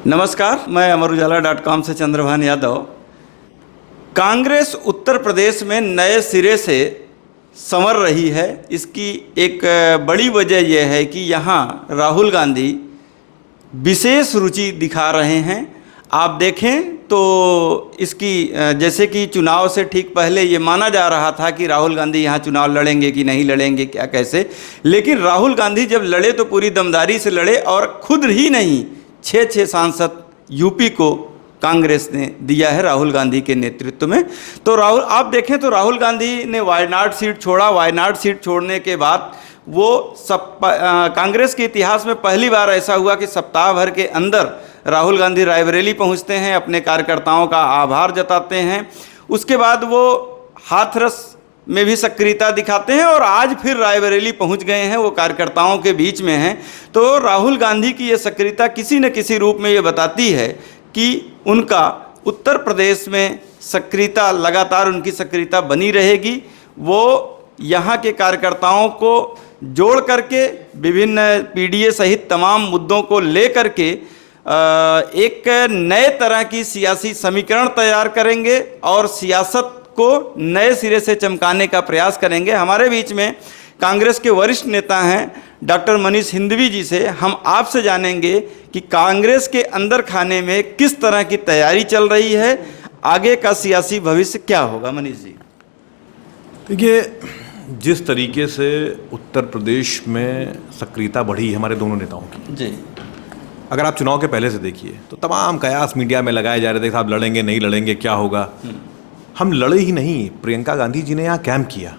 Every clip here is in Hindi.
नमस्कार, मैं अमर उजाला.com से चंद्रभान यादव। कांग्रेस उत्तर प्रदेश में नए सिरे से संवर रही है। इसकी एक बड़ी वजह यह है कि यहाँ राहुल गांधी विशेष रुचि दिखा रहे हैं। आप देखें तो इसकी जैसे कि चुनाव से ठीक पहले ये माना जा रहा था कि राहुल गांधी यहाँ चुनाव लड़ेंगे कि नहीं लड़ेंगे, क्या कैसे, लेकिन राहुल गांधी जब लड़े तो पूरी दमदारी से लड़े और खुद ही नहीं 6 सांसद यूपी को कांग्रेस ने दिया है राहुल गांधी के नेतृत्व में। तो राहुल, आप देखें तो राहुल गांधी ने वायनाड सीट छोड़ा। वायनाड सीट छोड़ने के बाद वो कांग्रेस के इतिहास में पहली बार ऐसा हुआ कि सप्ताह भर के अंदर राहुल गांधी रायबरेली पहुंचते हैं, अपने कार्यकर्ताओं का आभार जताते हैं। उसके बाद वो हाथरस में भी सक्रियता दिखाते हैं और आज फिर रायबरेली पहुंच गए हैं, वो कार्यकर्ताओं के बीच में हैं। तो राहुल गांधी की ये सक्रियता किसी न किसी रूप में ये बताती है कि उनका उत्तर प्रदेश में सक्रियता, लगातार उनकी सक्रियता बनी रहेगी। वो यहाँ के कार्यकर्ताओं को जोड़ करके विभिन्न पीडीए सहित तमाम मुद्दों को ले करके एक नए तरह की सियासी समीकरण तैयार करेंगे और सियासत को नए सिरे से चमकाने का प्रयास करेंगे। हमारे बीच में कांग्रेस के वरिष्ठ नेता हैं डॉक्टर मनीष हिंदवी जी से हम आपसे जानेंगे कि कांग्रेस के अंदर खाने में किस तरह की तैयारी चल रही है, आगे का सियासी भविष्य क्या होगा। मनीष जी, देखिए, जिस तरीके से उत्तर प्रदेश में सक्रियता बढ़ी है हमारे दोनों नेताओं की जी, अगर आप चुनाव के पहले से देखिए तो तमाम कयास मीडिया में लगाए जा रहे थे, साहब लड़ेंगे नहीं लड़ेंगे, क्या होगा। हम लड़े ही नहीं, प्रियंका गांधी जी ने यहाँ कैंप किया,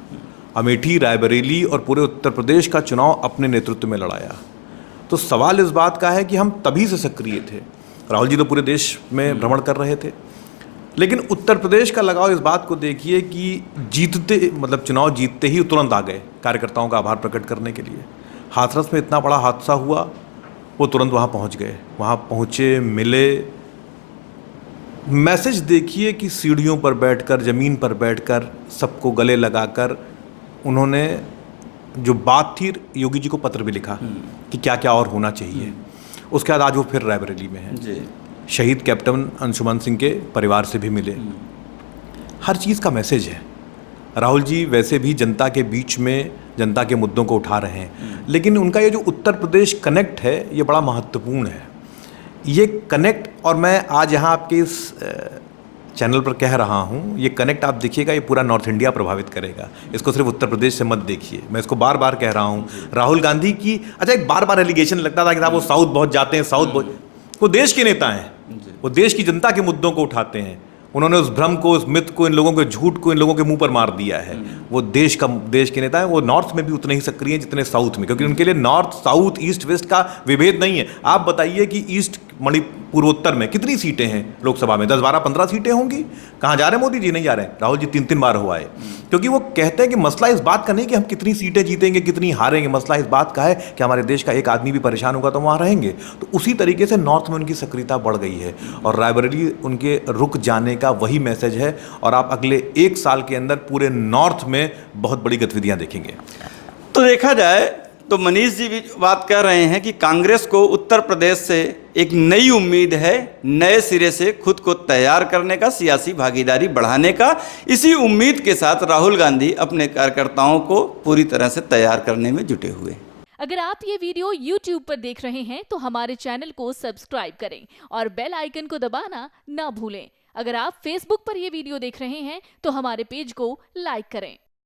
अमेठी, रायबरेली और पूरे उत्तर प्रदेश का चुनाव अपने नेतृत्व में लड़ाया। तो सवाल इस बात का है कि हम तभी से सक्रिय थे। राहुल जी तो पूरे देश में भ्रमण कर रहे थे, लेकिन उत्तर प्रदेश का लगाव इस बात को देखिए कि जीतते, मतलब चुनाव जीतते ही तुरंत आ गए कार्यकर्ताओं का आभार प्रकट करने के लिए। हाथरस में इतना बड़ा हादसा हुआ, वो तुरंत वहाँ पहुँच गए, वहाँ पहुँचे, मिले। मैसेज देखिए कि सीढ़ियों पर बैठकर, ज़मीन पर बैठकर, सबको गले लगाकर उन्होंने जो बात थी, योगी जी को पत्र भी लिखा कि क्या क्या और होना चाहिए। उसके बाद आज वो फिर रायबरेली में है, शहीद कैप्टन अंशुमन सिंह के परिवार से भी मिले। हर चीज़ का मैसेज है। राहुल जी वैसे भी जनता के बीच में जनता के मुद्दों को उठा रहे हैं, लेकिन उनका ये जो उत्तर प्रदेश कनेक्ट है ये बड़ा महत्वपूर्ण है। ये कनेक्ट, और मैं आज यहाँ आपके इस चैनल पर कह रहा हूँ, ये कनेक्ट आप देखिएगा, ये पूरा नॉर्थ इंडिया प्रभावित करेगा। इसको सिर्फ उत्तर प्रदेश से मत देखिए। मैं इसको बार बार कह रहा हूँ, राहुल गांधी की, अच्छा, एक बार बार एलिगेशन लगता था कि साहब वो साउथ बहुत जाते हैं, साउथ बहुत, वो देश के नेता हैं, वो देश की जनता के मुद्दों को उठाते हैं। उन्होंने उस भ्रम को, उस मिथ को, इन लोगों के झूठ को इन लोगों के मुंह पर मार दिया है। वो देश के नेता है। वो नॉर्थ में भी उतने ही सक्रिय हैं जितने साउथ में, क्योंकि उनके लिए नॉर्थ, साउथ, ईस्ट, वेस्ट का विभेद नहीं है। आप बताइए कि ईस्ट, पूर्वोत्तर में कितनी सीटें हैं लोकसभा में? 10, 12, 15 सीटें होंगी। कहाँ जा रहे हैं मोदी जी? नहीं जा रहे हैं। राहुल जी 3 बार हुआ है, क्योंकि वो कहते हैं कि मसला इस बात का नहीं कि हम कितनी सीटें जीतेंगे, कितनी हारेंगे। मसला इस बात का है कि हमारे देश का एक आदमी भी परेशान होगा तो वहाँ रहेंगे। तो उसी तरीके से नॉर्थ में उनकी सक्रियता बढ़ गई है और रायबरेली उनके रुक जाने का वही मैसेज है। और आप अगले 1 साल के अंदर पूरे नॉर्थ में बहुत बड़ी गतिविधियां देखेंगे। तो देखा जाए तो मनीष जी भी बात कर रहे हैं कि कांग्रेस को उत्तर प्रदेश से एक नई उम्मीद है, नए सिरे से खुद को तैयार करने का, सियासी भागीदारी बढ़ाने का। इसी उम्मीद के साथ राहुल गांधी अपने कार्यकर्ताओं को पूरी तरह से तैयार करने में जुटे हुए हैं। अगर आप ये वीडियो YouTube पर देख रहे हैं तो हमारे चैनल को सब्सक्राइब करें और बेल आइकन को दबाना ना भूलें। अगर आप Facebook पर ये वीडियो देख रहे हैं तो हमारे पेज को लाइक करें।